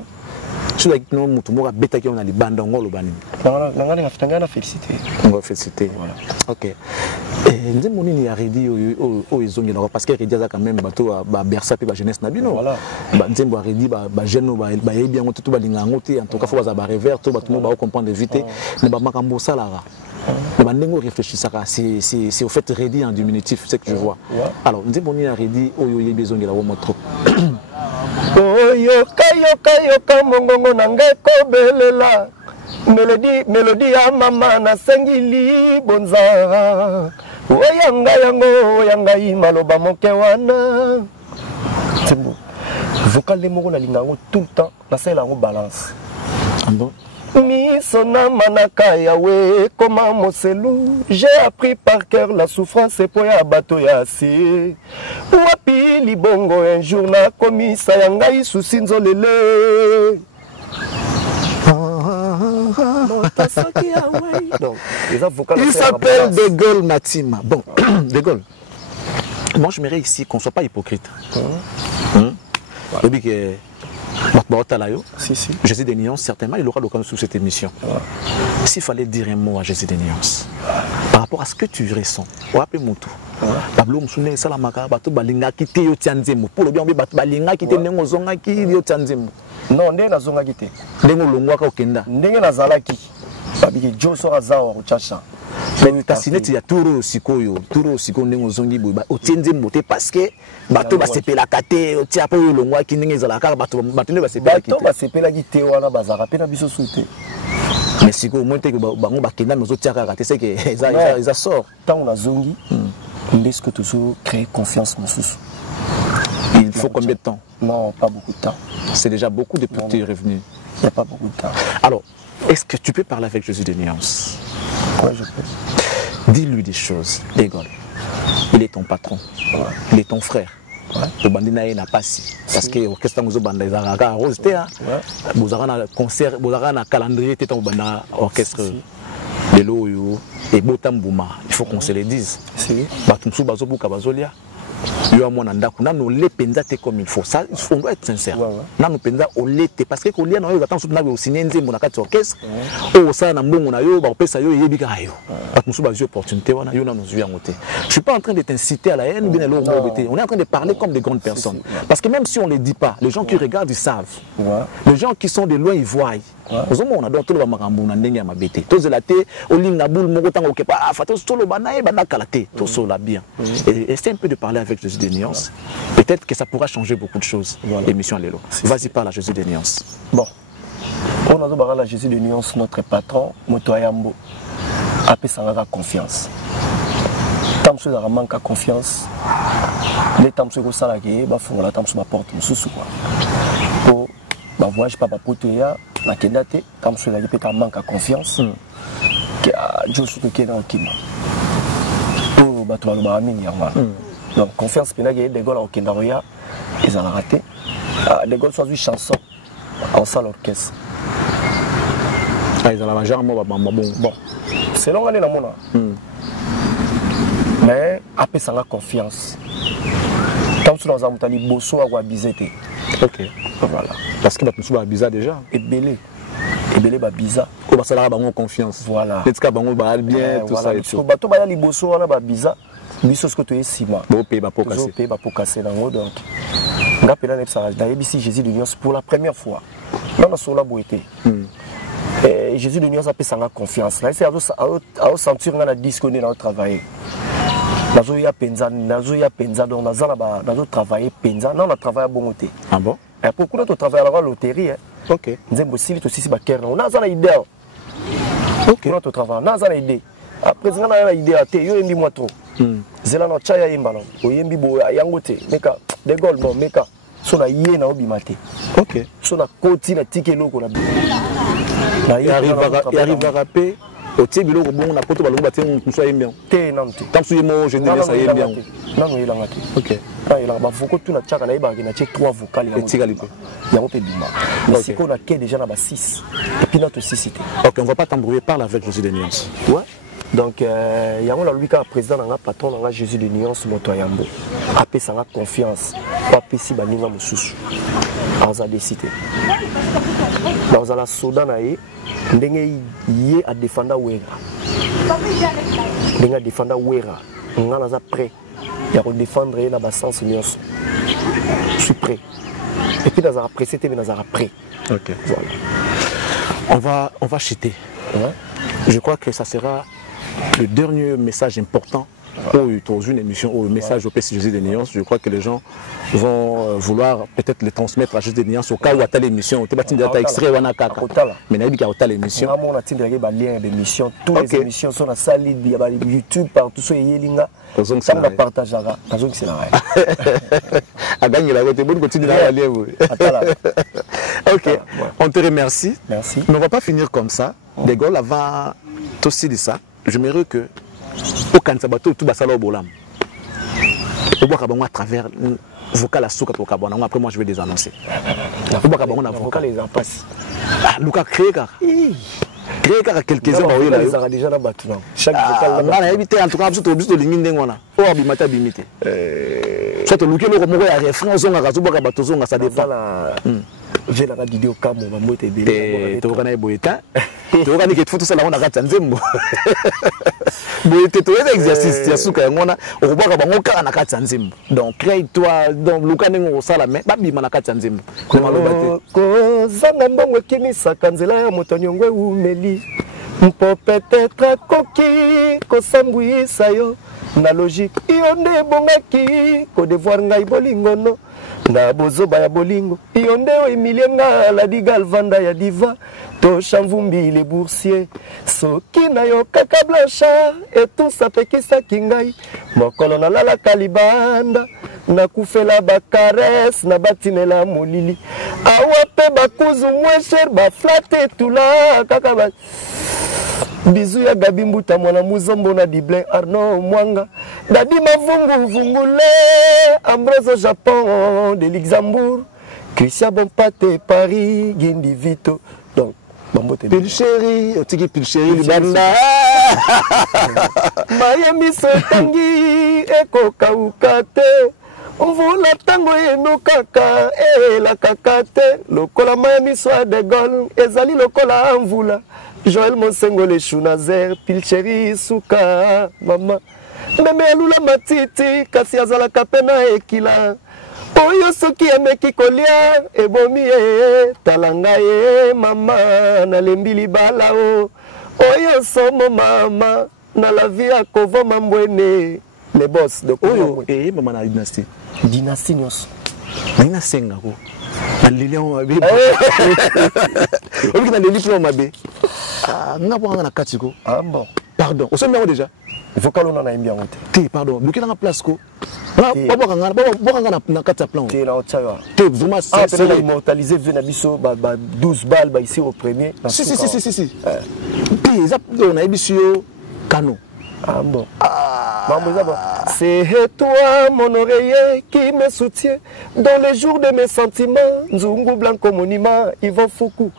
Je suis non mutu moko beta ki on a libanda ngolo banini. Nanga ngafitanga féliciter. On va féliciter. Voilà. OK. Nzembo nini ya redi o ezongi na parce que redi za quand même bato ba bersa pe ba jeunesse na bino. Voilà. Ba nzembo redi ba jeune ba yebi yango tout ba linga ngote en tout cas faut ba revers tout bato ba comprendre vite mais ba makambo salara. Mais bandingo réfléchit ça c'est au fait redi en diminutif c'est que je vois. Alors nzembo nini ya redi oyo yebi ezongi la wo trop. Yoka mongongo na ngai kobelela melodi ya mama na sengili bonza oyanga yango yanga maloba moke wana c'est bon vocal les moko na lingango tout le temps na sala yango balance bon Misona manaka yawe koma moselu. J'ai appris par cœur la souffrance et pour ya bato ya si. Wapi libongo un jour na komisa yangai susinzo lele. Il s'appelle De Gaulle Matima. Bon, De Gaulle. Moi je m'aimerais ici qu'on ne soit pas hypocrite. Jésus des Nuances, certainement, il aura l'occasion sous cette émission. S'il fallait dire un mot à Jésus des Nuances, par rapport à ce que tu ressens, Pablo Msoune Salamaka, Bato Balinga Kite Yotianzemo, pour le bien, Bato Balinga Kite Nengozonga Ki Yotianzemo. Non, Nenga Zonga Kite. Nengo Longwaka Okenda. Nenga Nazalaki. Babiki Joso Razawa Chacha. Tasineti ya Turo Sikoyo, Turo Siko Nengo Zongi Buba, Otianzemo, parce que Bato Basepela Kate, Otiapo Longwa Ki Nengezalaka, Bato Basepela Kite. Bato Basepela Kite Wana Bazara, Pena Biso Soute. Mais si vous montez que vous bakenda nous autres raté c'est que ça sort tant on a zongi est-ce que toujours créer confiance monsieur il faut combien de temps? Non, pas beaucoup de temps. C'est déjà beaucoup depuis que tu es revenu. Il n'y a pas beaucoup de temps. Alors, est-ce que tu peux parler avec Jésus des Nuances? Oui, je peux. Dis-lui des choses. Dégol. Il est ton patron. Il est ton frère. Le bandina n'a pas si parce que l'orchestre nous banda izaraka rose te vous avez un concert vous avez un calendrier te banda orchestre de l'oyo et botambouma il faut qu'on se le dise batumsu bazobuka bazolia yo amona ndaku nanu le penza te comme il faut ça on doit être sincère nanu penza o lete parce que ko lia na yo attend na be signer nzembo na kati orchestre o ça na mbongo na yo ba pesa yo yebika yo batumsu bazo opportunité wana yo na nous yango te je suis pas en train de t'inciter à la haine bien le on est en train de parler comme des grandes personnes parce que même si on les dit pas les gens qui regardent ils savent les gens qui sont de loin ils voient on adore tout le makambo na ndenge ya mabete to zelate o linga boule moko tango ke pa fato solo banae bana kalate to sola bien et c'est un peu de parler avec Jésus des Nuances. Peut-être que ça pourra changer beaucoup de choses. L'émission Lélo. Vas-y, parle à Jésus des Nuances. Bon. On a parlé à Jésus des Nuances, notre patron, Motoyambo, a fait sa confiance. Tant que ça manque de confiance, les temps que ça a été, bah faut la temps que ma porte sous quoi. Pour bah voyage pas pour toi, la kendate, tant que ça a été manque de confiance, que Dieu surtout qui est dans le climat. Pour bah toi le mamie donc confiance pénale des Gaulle au Kendaroya ils ont raté les Gaulle sont une chanson en salle orchestre ils ont la majeur bon c'est long aller dans mon mais après ça la confiance comme si nous avons tali bosso à Wabizete ok voilà parce que nous sommes bizarre déjà et belé ba bizarre ko ba sala ba confiance voilà peut-être bango ba bien tout ça et tout ko bato ba ya liboso wana ba bizarre biso ce que tu es ciment bon pays ba pour casser dans haut donc ngapela ne ça d'ailleurs ici Jésus de Nuance pour la première fois dans la sola boité et Jésus de Nuance a pris sa confiance là c'est à sentir na disque on est dans travailler nazo ya penza donc nazo travailler penza non on travaille bon côté ah bon et pourquoi notre travail à la loterie ok nzembo sili to sisi ba ker on a za na idée ok notre travail na za na idée président na idée ate yo yembi moi trop zela no chaya yemba no oyembi bo yango te meka de gol bon meka so na yé na obima te OK so na koti na tike loko na arrive à rapper au tibilo bon na poto balongo batie muso yembi te na mte tant que mo je devais ça yembi non non ilanga te OK ah ilanga ba voko tu na chaka na yeba na che 3 vocales et tigalipe yango pe bima mais c'est qu'on a que déjà na ba 6 et puis notre 6 cité OK on va pas t'embrouiller, parle avec Jésus de Nuance. Ouais. Donc, il y a un président, un patron, un Jésus de Nuance, moto yambo. Après, ça a confiance. Après, si baninga mususu, on a décidé. Dans la Soudan, on a à défendre Ouera. On a défendre Ouera. On a prêt. Il y a défendre la sens Nuance. Je suis prêt. Et puis, dans la prêt, c'était dans la prêt. OK. Voilà. On va chuter. Ouais. Je crois que ça sera le dernier message important dans une émission, au message au PCJ de Nuance. Je crois que les gens vont vouloir peut-être le transmettre à Jésus de Nuance au cas où tu as l'émission. Tu as extrait ou mais tu as l'émission. On a lien d'émission. Toutes les émissions sont à salle, YouTube, partout sur Yelinga. Ça on partagera. C'est là. À gagner la route, bonne continue à lire. OK, on te remercie. Merci. Mais on ne va pas finir comme ça. De Gaulle, avant aussi de ça, j'aimerais que au Kansabato tout basalo bolam. Au Bois à travers vocal à Souka pour Kabana. Après moi je vais les annoncer. Au Bois Kabana vocal les en passe. Ah Lucas créé car. Créé car quelques-uns ba oyela. Ils ont déjà la battu. Chaque vocal là. On a évité en tout cas tout obligé de linginde ngona. O abimata bimité. Soit le Lucas le moko ya refrain zonga kazuba ka bato zonga ça dépend. J'ai la radio cam on va monter des to kana boyeta to kana ke tout ça là on a kata nzembo boyeta to exercice ya suka ngona okubaka bango kaka na kata nzembo donc crée toi donc lukane ngo sala mais babima na kata nzembo ko maloba te ko zanga mbongo kimisa kanzela ya moto nyongwe umeli mpo peut-être koki ko sambwisa yo na logique yo nde bongaki ko devoir ngai bolingono na bozoba ya bolingo ionde o emilienga la digal vanda ya diva to chamvumbi les boursiers soki na yo kaka blanchard et tout ça pekisa kingai mokolo na lala kalibanda na kufela ba caresse na batinela molili awape bakuzu moins cher ba flatter tout là kaka ba Bisous ya Gabi Mbuta mwana muzombo na Diblin Arnaud Mwanga Dadi Mavungu Vungule Ambrose Japon de Luxembourg Christian Bompate Paris Gindi Vito donc Bambote Pilchéri Otiki Pilchéri Libanda Miami Sotangi Eko Kaukate Mvula tango yenu kaka la kakate lokola Miami soit de Gaulle ezali lokola mvula Joël Monsengo le Chunazer Pilcheri Suka mama Meme alula matiti kasi azala kapena ekila Oyo soki ameki kolia ebomi talanga mama na lembili balao Oyo somo mama na la vie à kovo mambwene les boss de Oyo mama na dynastie Dynastie nyos. Maina senga ko. Alilion mabe. Obi na lili mabe. Ah ngabo nga na katiko. Ah bon. Pardon. O sommet déjà. Vocal on a bien monté. Té pardon. Bloqué dans la place ko. Baba na kata plan. Té na otsawa. Té vraiment c'est immortalisé Venabiso 12 balles ici au premier. Si. Té ça on a bisio Kano. Ah bon. C'est toi mon oreiller qui me soutient dans les jours de mes sentiments. Nzungu Blanco Monument, Yvon Foucault.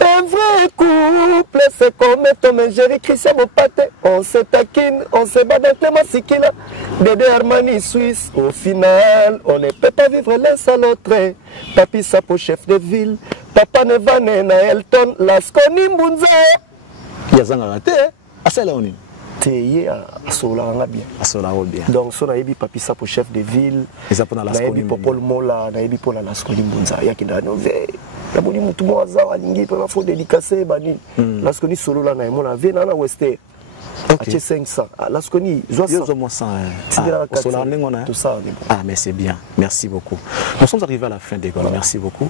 Un vrai couple, c'est comme Tom et Jerry, Christian Bopate. On se taquine, on se bat dans Clément Sikila. Dédé Armani Suisse, au final, on ne peut pas vivre l'un sans l'autre. Papi Sapo, chef de ville. Papa Nevane, na Elton, Lasconi Mbunza. Yazanga raté, asala oni. Teye à Sola bien. Bien. Donc, so naïbi papi ça pour chef de ville. Et ça pour la naïbi popol mola, naïbi pour la Lasconi Mbunza. Yaki na nové. La boni mutu mo azar alingi pour faut dédicacer bani. Lasconi solo la naïmo la vie na Wester. OK. 500. Lasconi, zo 100. Tout ça. Ah mais c'est bien. Merci beaucoup. Nous sommes arrivés à la fin des gars. Merci beaucoup.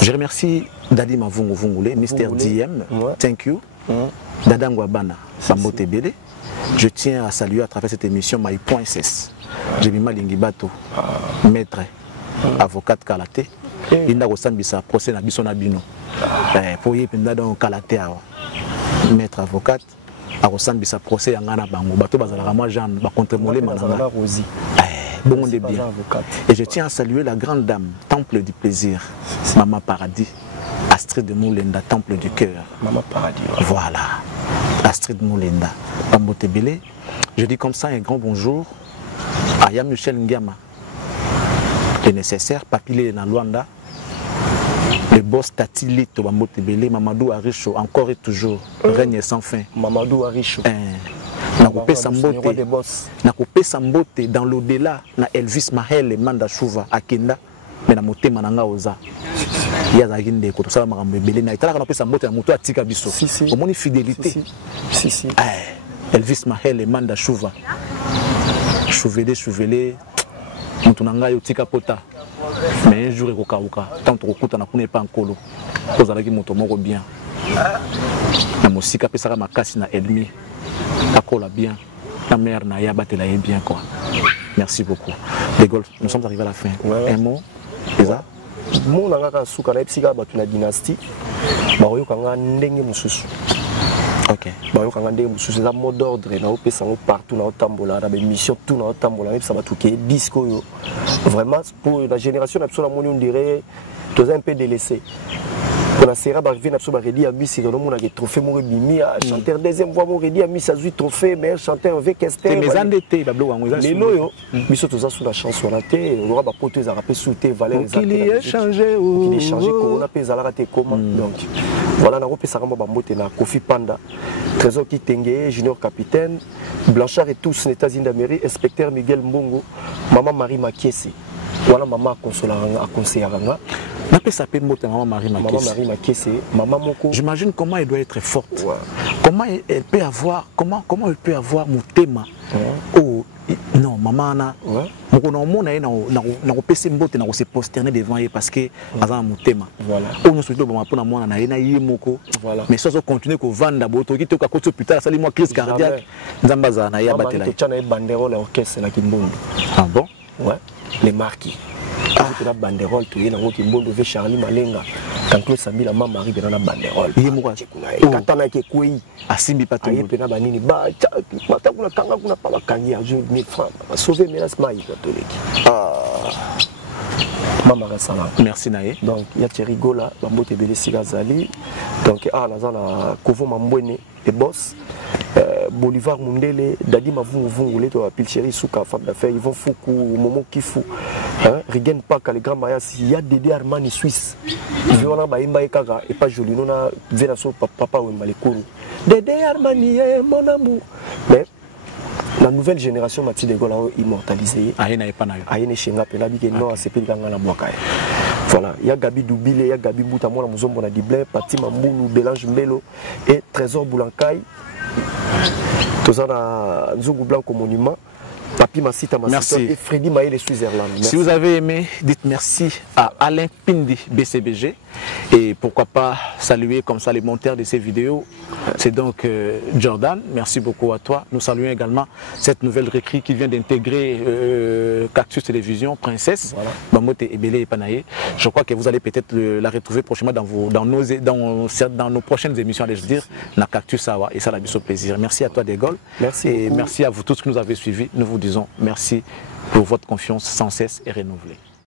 Je remercie Dadi Mavungu Vungule, Mr. DM. Thank you. Dadangwa Bana, Bambote Bele. je tiens à saluer à travers cette émission My.ss. J'ai mis Malingi Bato, maître, avocat Kalaté. Il n'a pas de procès na biso na bino. Pour y penda dans Kalaté, maître avocat, a ressemblé sa procès à Ngana Bango. Bato bazala moi Jean, ba contre-molé mananga. Bon, on est bien. Et je tiens à saluer la grande dame, temple du plaisir, Maman Paradis, Astrid Moulenda, temple du cœur. Maman Paradis. Voilà, Astrid Moulenda. Bambote Belé. Je dis comme ça un grand bonjour à Yam Michel Ngama, le nécessaire, Papilé dans Luanda, le boss Tatilito, Bambote Belé, Mamadou Aricho, encore et toujours, règne sans fin. Mamadou Aricho. Nakopé Sambote dans l'au-delà, na Elvis Mahele, Manda Chouva, Akenda, mais na moté mananga oza. Il y a des gens qui ont belé na itala kana pesa mbote na moto atika biso. Au moins fidélité. Elvis Mahele, Manda Chouva. Chouvele, mutunanga yo tika pota. Mais un jour il kokauka, tant to kokuta na kuna pa nkolo. Kozalaki moto moko bien. Na musika pesa makasi na elmi. Akola bien, la mère n'a pas bien quoi. Merci beaucoup. De Gaulle, nous sommes arrivés à la fin. Un mot, Eza. Mon nanga souka na epsika batu na dynastie. Ba oyo kanga ndenge mususu. OK. Ba oyo kanga ndenge mususu za mot d'ordre na opesa ngo partout na otambola na mission tout na otambola même ça va tout ke disco yo. Vraiment pour la génération absolument on dirait tous un peu délaissé. Pour la série, arrivé à Redi à Miss, c'est un trophée mon bimi, chanteur deuxième voix mon Redi à Miss, a 8 trophées, meilleur chanteur avec Esther. Mais en été, les loyaux, mais surtout ça sous la chanson la thé, on aura pas poté à rappeler sous thé, Valère. Il est changé ou il est changé, Corona pèse à la raté comment. Donc voilà, on a repéré ça comme Bambote na Kofi Panda, Trésor Kitenge, Junior Capitaine, Blanchard et tous, États-Unis d'Amérique, inspecteur Miguel Mbongo, Maman Marie Makiesi. Voilà, maman a conseillé. Maman Marie Makiesi. J'imagine comment elle doit être forte. Ouais. Comment elle peut avoir, comment elle peut avoir mon thème. Oh, non, maman na. On se posterner devant elle parce que avant mon thème. Voilà. On se dit mais ça continue qu'on vende d'abord. Qui te côté hôpital, ça moi crise cardiaque. Zambaza na ya batela. Tu as une banderole orchestre na Kimbondo. Ah bon? Ouais. Les marquis. La banderole, tu es dans le monde de Charlie Malenga. Quand tu as mis la maman Marie dans la banderole. Il y a moi. Katana qui est quoi? Asimbi pas tout. Il y a pena banini. Bah, tu as kanga kuna pas la kangi à 1000 francs. Sauver mes asmaïs catholiques. Maman Rassala. Merci Naé. Donc il y a Thierry Gola, Bambote Belé Sigazali. Donc la Kovo Mambouene et boss. Bolivar Mundele, Dadi Mavungu, Pilcheri Souka, femme d'affaires, Yvon Foukou, Momo Kifu, Rigen Paka, les grands mayas, il y a Dédé Armani Suisse. Il y a Baïmba et Kaga, et pas joli, non, Vénaso, papa ou Malekourou. Dédé Armani, mon amour. Mais la nouvelle génération m'a dit de Gola immortalisé. Aïna et Panaï. Aïna Chenga, Penabi, qui est non, c'est Pédanga la Mwakaï. Voilà, il y a Gabi Doubile, il y a Gabi Boutamo, la Mouzombo, la Diblé, Pati Mamboulou, Bélange Melo et Trésor Boulankaï. Tous en Nzungu Blanc au monument. Papi Massita et Freddy Maël Switzerland. Si vous avez aimé, dites merci à Alain Pindi BCBG et pourquoi pas saluer comme ça les monteurs de ces vidéos. C'est donc Jordan, merci beaucoup à toi. Nous saluons également cette nouvelle recrue qui vient d'intégrer Cactus Télévision, Princesse, Bamote Ebele et Panaye. Je crois que vous allez peut-être la retrouver prochainement dans nos prochaines émissions, allez-je dire, na Cactus Sawa et ça la biso plaisir. Merci à toi De Gaulle. Merci et beaucoup. Merci à vous tous qui nous avez suivis. Nous vous disons merci pour votre confiance sans cesse et renouvelée.